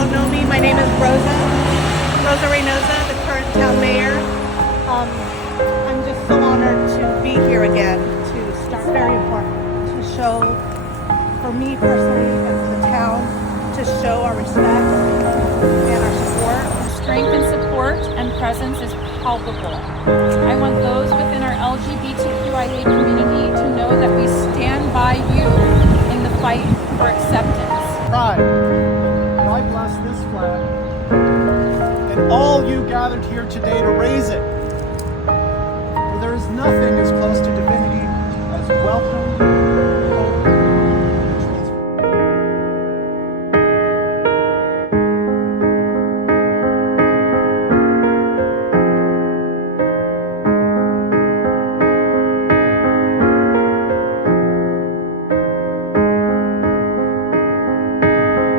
don't know me, my name is Rosa Reynosa, the current town mayor. I'm just so honored to be here again to start. Very important to show, for me personally and for the town, to show our respect and our support. Strength and support and presence is palpable. I want those within our LGBTQIA community to know that we stand by you in the fight for acceptance. Pride, and I bless this flag and all you gathered here today to raise it. For there is nothing as close to divinity as welcome